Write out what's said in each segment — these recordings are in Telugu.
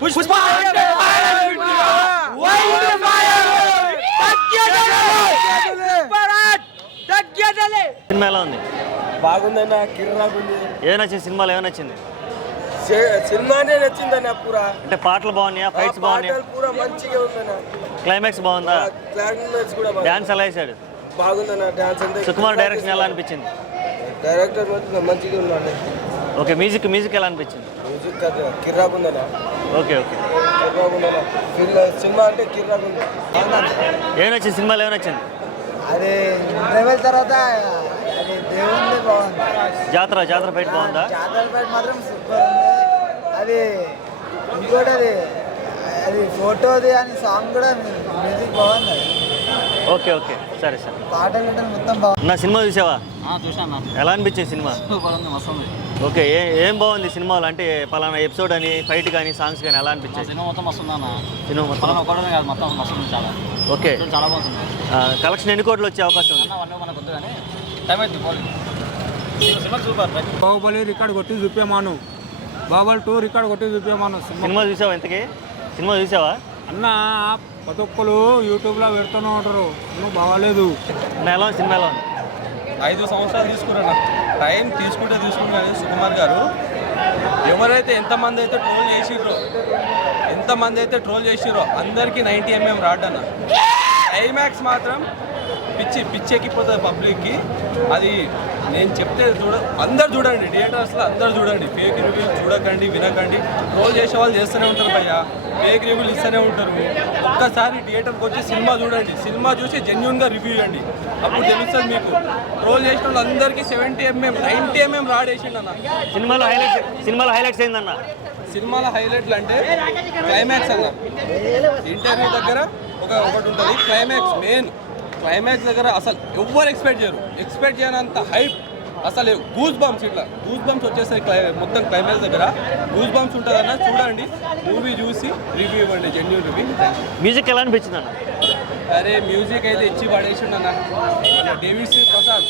సినిమా ఎలా ఉంది? బాగుందన్న, కిర్రాకుంది. ఏం నచ్చింది సినిమాలో? ఏం నచ్చింది? సినిమానే నచ్చిందన్న పూరా. అంటే పాటలు బాగున్నాయా? ఫైట్స్ బాగున్నాయా? పూరా మంచిగా ఉందన్న. క్లైమాక్స్ బాగుందా? క్లైమాక్స్ కూడా డాన్స్ ఎలా వేసాడు? బాగుందన్న. డాన్స్ అంటే సుకుమార్ డైరెక్షన్ ఎలా అనిపించింది? డైరెక్టర్ మంచిగా ఉన్నాడు. ఓకే, మ్యూజిక్ ఎలా అనిపించింది? మ్యూజిక్ కిర్రాకుందన్న. ఓకే ఓకే, కిర్రాకుందన్న. సినిమా అంటే కిర్రాకుంది. ఏం నచ్చింది సినిమాలో? ఏం నచ్చింది? అది ట్రావెల్ తర్వాత అది దేవుంది బాగుంది. జాతర ఫైట్ బాగుందా? జాతర ఫైట్ మాత్రం సూపర్ ఉంది. అది ఇంకోటి అది ఫోటోది అని సాంగ్ కూడా మ్యూజిక్ బాగుంది. ఓకే సరే పాటలు మొత్తం బాగుంది. నా సినిమా చూసావా? చూసాను. ఎలా అనిపించింది సినిమా? సూపర్ ఉంది, మస్తు ఉంది. ఓకే, ఏం బాగుంది సినిమాలో? అంటే పలానా ఎపిసోడ్ అని, ఫైట్ కానీ, సాంగ్స్ కానీ ఎలా అనిపించాయి? సినిమా మొత్తం మస్తు ఉందన్న. సినిమా మొత్తం పలానా ఒకటే కాదు, మొత్తం మస్తు ఉంది. ఓకే, చాలా బాగుంది. కలెక్షన్ ఎన్ని కోట్లు వచ్చే అవకాశం ఉంది? అన్న మనకు వద్దు కానీ టైం అయితే సినిమా సూపర్. బాహుబలి రికార్డ్ కొట్టి చూపించమాను, బాహుబలి 2 రికార్డ్ కొట్టి చూపించమాను. సినిమా చూసావా? ఇంతకీ సినిమా చూసావా? అన్న ప్రతి ఒక్కరు యూట్యూబ్లో పెడుతూనే ఉంటారు, నువ్వు బాగాలేదు. సినిమా ఎలా ఉంది? 5 సంవత్సరాలు తీసుకున్నాను, టైం తీసుకుంటే సుకుమార్ గారు ఎవరైతే ఎంతమంది అయితే ట్రోల్ చేసిర్రో అందరికీ 90mm రాడ్డన్న. క్లైమాక్స్ మాత్రం పిచ్చి ఎక్కిపోతుంది పబ్లిక్కి. అది నేను చెప్తే అందరు చూడండి, థియేటర్స్లో అందరు చూడండి. ఫేక్ రివ్యూలు చూడకండి, వినకండి. ట్రోల్ చేసే వాళ్ళు చేస్తూనే ఉంటారు భయ్యా, ఫేక్ రివ్యూలు ఇస్తూనే ఉంటారు. ఒక్కసారి థియేటర్కి వచ్చి సినిమా చూడండి, సినిమా చూసి జెన్యూన్గా రివ్యూ ఇవ్వండి, అప్పుడు తెలుస్తుంది మీకు. ట్రోల్ చేసిన వాళ్ళందరికీ 70mm 90mm రాడేసిండు అన్న. సినిమాలో హైలైట్స్ ఏందన్న? సినిమాల హైలైట్లు అంటే క్లైమాక్స్ అన్న. ఇంటర్వ్యూ దగ్గర ఒకటి ఉంటుంది, క్లైమాక్స్ దగ్గర అసలు ఎవ్వరు ఎక్స్పెక్ట్ చేయనంత హైప్. అసలు గూస్ బంప్స్ వచ్చేసరికి మొత్తం క్లైమాక్స్ దగ్గర గూస్ బంప్స్ ఉంటుందన్న. చూడండి, మూవీ చూసి రివ్యూ ఇవ్వండి, జెన్యూన్ రివ్యూ. మ్యూజిక్ ఎలా అనిపించింది అన్న? అరే మ్యూజిక్ అయితే ఇచ్చి పడేసిండు అన్న. డేవిడ్ శ్రీ ప్రసాద్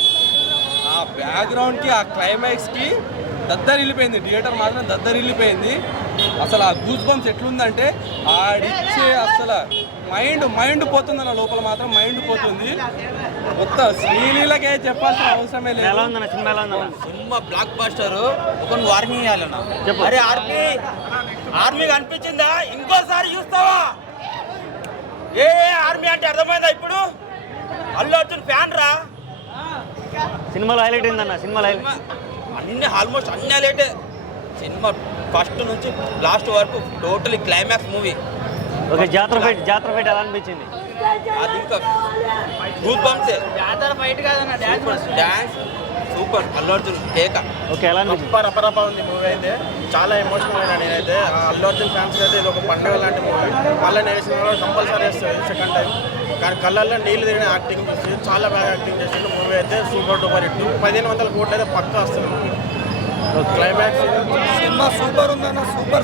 ఆ బ్యాక్గ్రౌండ్కి, ఆ క్లైమాక్స్కి దద్దరిల్లిపోయింది. థియేటర్ మాత్రం దద్దరిల్లిపోయింది. అసలు ఆ గూస్ బంప్స్ ఎట్లుందంటే ఆడిచ్చే అసలు మైండ్ పోతుంది అన్న. లోపల మాత్రం మైండ్ పోతుంది. మొత్తం శ్రీలీలకే చెప్పాల్సిన అవసరమే లేదు. Cinema block buster. ఒక వార్నింగ్ ఇవ్వాలన్నా. అరే ఆర్మీ కనిపించిందా? ఇంకోసారి చూస్తావా? ఏ ఆర్మీ అంటే అర్థమైందా ఇప్పుడు? అల్లు అర్జున్ ఫ్యాన్ రా. సినిమాలో హైలైట్ ఏందన్న? ఆల్మోస్ట్ అన్ని హైలైటే. సినిమా ఫస్ట్ నుంచి లాస్ట్ వరకు టోటలీ క్లైమాక్స్ మూవీ. ఓకే, జాతర ఫైట్ ఎలా అనిపించింది? అది ఇంకా గూస్ బంప్స్. జాతర ఫైట్ కాదన్న, డాన్స్ సూపర్. అల్లు అర్జున్ కేక. ఓకే, ఎలా అనిపించింది? అపరప ఉంది మూవీ అయితే. చాలా ఎమోషనల్ అయినా నేనైతే. అల్లు అర్జున్ ఫ్యాన్స్ అయితే ఇది ఒక పండుగ లాంటి మూవీ. మళ్ళీ నేను సినిమాలో కంపల్సరీ వస్తుంది సెకండ్ టైం. కానీ కళ్ళల్లో నీళ్ళు తిరిగిన యాక్టింగ్ చేసి చాలా బాగా యాక్టింగ్ చేసిండు. మూవీ అయితే సూపర్ డూపర్ హిట్. 1500 కోట్లు అయితే పక్కా వస్తుంది మూవీ. క్లైమాక్స్ సినిమా సూపర్ ఉందన్న,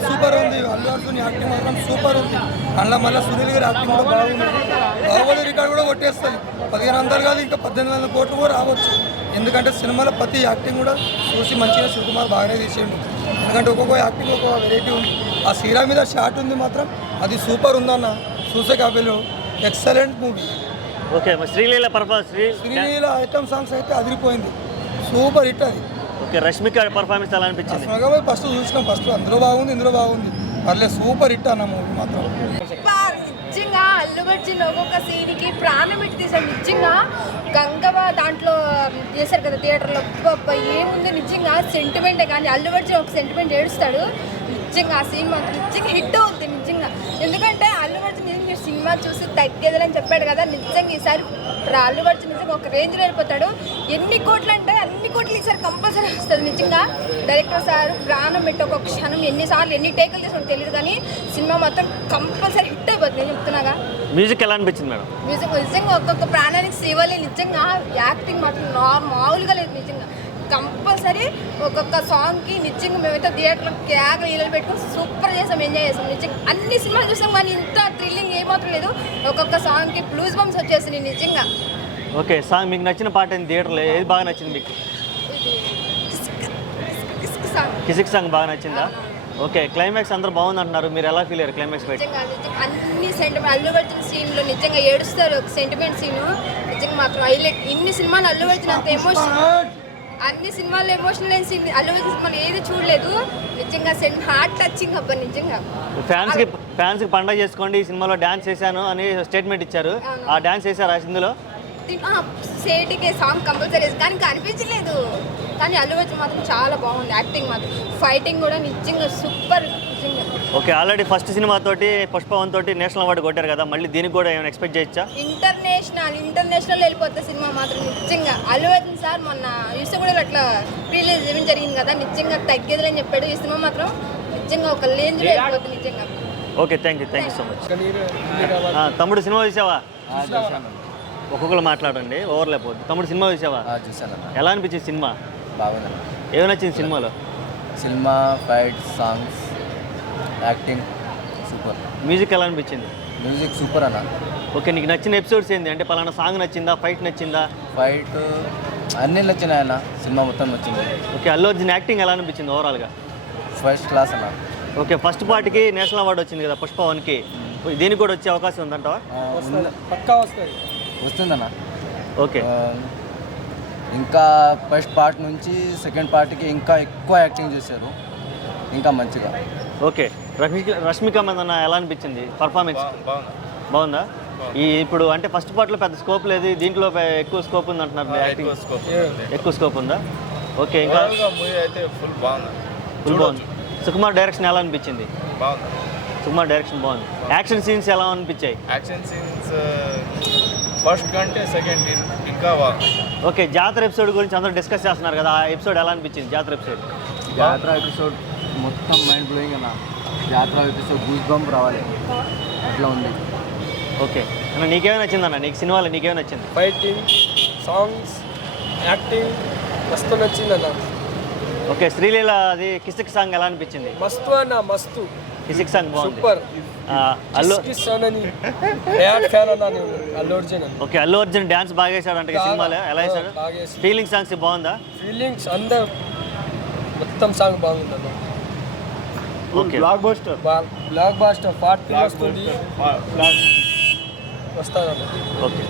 సూపర్ ఉంది. అల్లు అర్జున్ యాక్టింగ్ మాత్రం సూపర్ ఉంది. అందులో మళ్ళీ సునీల్ గారి యాక్టింగ్ కూడా బాగుంది. బాహుబలి రికార్డ్ కూడా కొట్టేస్తుంది. 1500 కాదు, ఇంకా 1800 కోట్లు కూడా రావచ్చు. ఎందుకంటే సినిమాలో ప్రతి యాక్టింగ్ కూడా చూసి మంచిగా శివకుమార్ బాగానే తీసిండు. ఎందుకంటే ఒక్కొక్క యాక్టింగ్ ఒక్కొక్క వెరైటీ ఉంది. ఆ సీరా మీద షాట్ ఉంది మాత్రం, అది సూపర్ ఉందన్న. చూసే కాపీలో excellent movie. Okay, Sreeleela item songs అయితే అదిరిపోయింది, సూపర్ హిట్ అది. ఓకే, రష్మిక పర్ఫార్మెన్స్ ఎలా అనిపించింది? ఫస్ట్ చూసినాం, అందులో బాగుంది, ఇందులో బాగుంది. పర్లేదు, సూపర్ హిట్ అన్న మూవీ మాత్రం. నిజంగా అల్లు అర్జున్ ఒక్కొక్క సీన్కి ప్రాణం పెట్టి తీసాడు. నిజంగా గంగవ దాంట్లో చేశారు కదా థియేటర్లో. ఏముంది నిజంగా సెంటిమెంటే, కానీ అల్లు అర్జున్ ఒక సెంటిమెంట్ ఏడుస్తాడు. నిజంగా ఆ సీన్ మాత్రం నిజంగా హిట్ అవుతుంది నిజంగా. ఎందుకంటే అల్లు అర్జున్ సినిమా చూసి తగ్గేదని చెప్పాడు కదా. నిజంగా ఈసారి అల్లు అర్జున్ నిజంగా ఒక రేంజ్లో వెళ్ళిపోతాడు. ఎన్ని కోట్లు అంటే అన్ని కోట్లు ఈసారి కంపల్సరీ వస్తుంది. నిజంగా డైరెక్టర్ సార్ ప్రాణం పెట్టి ఒక క్షణం ఎన్నిసార్లు ఎన్ని టేకులు చేసి తెలియదు, కానీ సినిమా మాత్రం కంపల్సరీ హిట్ అయిపోతుంది. నేను చెప్తున్నాగా. మ్యూజిక్ ఎలా అనిపించింది మేడం? మ్యూజిక్ నిజంగా ఒక్కొక్క ప్రాణానికి సేవలే. నిజంగా యాక్టింగ్ మాత్రం మామూలుగా లేదు. నిజంగా కంపల్సరీ ఒక్కొక్క సాంగ్కి నిజంగా మేమైతే థియేటర్లో కేకలు ఇళ్ళు పెట్టుకుని సూపర్ చేసాం, ఎంజాయ్ చేసాం. నిజంగా అన్ని సినిమాలు చూసాం, కానీ ఇంత థ్రిల్లింగ్ ఏమాత్రం లేదు. ఒక్కొక్క సాంగ్కి బ్లూస్ బంప్స్ వచ్చేసింది నిజంగా. ఓకే, సాంగ్ మీకు నచ్చిన పాట ఏంటి? థియేటర్లో ఏది బాగా నచ్చింది మీకు? కిసిక్ సాంగ్ బాగా నచ్చిందా? ఓకే, క్లైమాక్స్ అందరూ బాగుంది అంటున్నారు, మీరు ఎలా ఫీల్ అయ్యారు క్లైమాక్స్ ఫైట్? నిజంగా అన్ని సెంటిమెంట్ అల్లు అర్జున్ సీన్లో నిజంగా ఏడుస్తారు. ఒక సెంటిమెంట్ సీను నిజంగా మాత్రం హైలైట్. ఇన్ని సినిమాలు అల్లు అర్జున్ అంత ఎమోషన్, అన్ని సినిమాల్లో ఎమోషనల్ అయిన సీన్ అల్లు అర్జున్ సినిమాలు ఏది చూడలేదు. నిజంగా హార్ట్ టచింగ్ అబ్బా నిజంగా. ఫ్యాన్స్కి పండగ చేసుకోండి, ఈ సినిమాలో డ్యాన్స్ చేశాను అని స్టేట్మెంట్ ఇచ్చారు. ఆ డ్యాన్స్ చేశారా ఇందులో? సేటికే సాంగ్ కంపల్సరీ, కానీ కనిపించలేదు. కానీ అల్లు అర్జున్ మాత్రం చాలా బాగుంది. యాక్టింగ్ మాత్రం, ఫైటింగ్ కూడా నిజంగా సూపర్ నిజంగా. ఓకే, ఆల్రెడీ ఫస్ట్ సినిమా తోటి పుష్ప 1 తోటి నేషనల్ అవార్డు కొట్టారు కదా, మళ్ళీ దీనికి కూడా ఏమైనా ఎక్స్పెక్ట్ చేయొచ్చా? ఇంటర్నేషనల్ వెళ్ళిపోతే సినిమా మాత్రం నిజంగా. అల్లు అర్జున్ సార్ మొన్న యూస్ కూడా అట్లా రిలీజ్ ఈవెంట్ జరిగింది కదా, నిజంగా తగ్గేదని చెప్పాడు. ఈ సినిమా మాత్రం నిజంగా ఒక రేంజ్లో వెళ్ళిపోతుంది నిజంగా. Okay, thank you so much. తమ్ముడు సినిమా చూసావా? ఒక్కొక్కరు మాట్లాడండి, ఓవర్లేకపోద్దు. తమ్ముడు సినిమా చూసావా? చూసాను. ఎలా అనిపించింది సినిమా? బాగుంది. ఏమి నచ్చింది సినిమాలో? Cinema, fight, songs, acting super. Music ఎలా అనిపించింది? మ్యూజిక్ సూపర్ అన్న. ఓకే, నీకు నచ్చిన ఎపిసోడ్స్ ఏంటి? అంటే పలానా సాంగ్ నచ్చిందా, ఫైట్ నచ్చిందా? ఫైట్ అన్నీ నచ్చినాయి అన్న, సినిమా మొత్తం నచ్చింది. ఓకే, అల్లు అర్జున్ యాక్టింగ్ ఎలా అనిపించింది ఓవరాల్గా? ఫస్ట్ క్లాస్ అన్న. ఓకే, ఫస్ట్ పార్ట్కి నేషనల్ అవార్డు వచ్చింది కదా పుష్ప 1కి, దీనికి కూడా వచ్చే అవకాశం ఉందంటావా? పక్కా వస్తుంది. వస్తుందన్న. ఓకే, ఇంకా ఫస్ట్ పార్ట్ నుంచి సెకండ్ పార్ట్కి ఇంకా ఎక్కువ యాక్టింగ్ చేశారు, ఇంకా మంచిగా. ఓకే, రష్మిక మందన్న ఎలా అనిపించింది పర్ఫార్మెన్స్? బాగుందా? ఈ ఇప్పుడు అంటే ఫస్ట్ పార్ట్లో పెద్ద స్కోప్ లేదు, దీంట్లో ఎక్కువ స్కోప్ ఉంది అంటున్నారు. యాక్టింగ్ ఎక్కువ స్కోప్ ఉందా? ఓకే, ఇంకా ఫుల్ బాగుంది. సుకుమార్ డైరెక్షన్ ఎలా అనిపించింది? సుకుమార్ డైరెక్షన్ బాగుంది. యాక్షన్ సీన్స్ ఎలా అనిపించాయి? యాక్షన్ సీన్స్ ఫస్ట్ కంటే సెకండ్ ఇంకా బాగుంది. ఓకే, జాతర ఎపిసోడ్ గురించి అందరూ డిస్కస్ చేస్తున్నారు కదా, ఆ ఎపిసోడ్ ఎలా అనిపించింది? జాతర ఎపిసోడ్ మొత్తం మైండ్ బ్లోయింగ్ అన్న. జాతర ఎపిసోడ్ గూస్ బంప్ రావాలి అట్లా ఉంది. ఓకే అన్న, నీకేమైనా నచ్చిందన్న? నీకు సినిమాలో నీకేమైనా నచ్చింది? ఫైటింగ్, సాంగ్స్, యాక్టింగ్ మస్తు నచ్చింది అన్న. ఓకే, శ్రీలీల అది కిసిక్ సాంగ్ ఎలా అనిపించింది? మస్తు అన్న, మస్తు కిసిక్ సాంగ్ బాగుంది. Super. Allu Allu Arjun. Okay, Allu Arjun dance బాగా వేసాడు అంటే సినిమాలో, ఎలా వేసాడు? ఫీలింగ్ సాంగ్స్ బాగుందా? ఫీలింగ్స్ అందరు మొత్తం సాంగ్ బాగుంది అన్న. ఓకే, బ్లాక్ బాస్టర్ పార్ట్ 3 వస్తుంది, వస్తానన్న. ఓకే.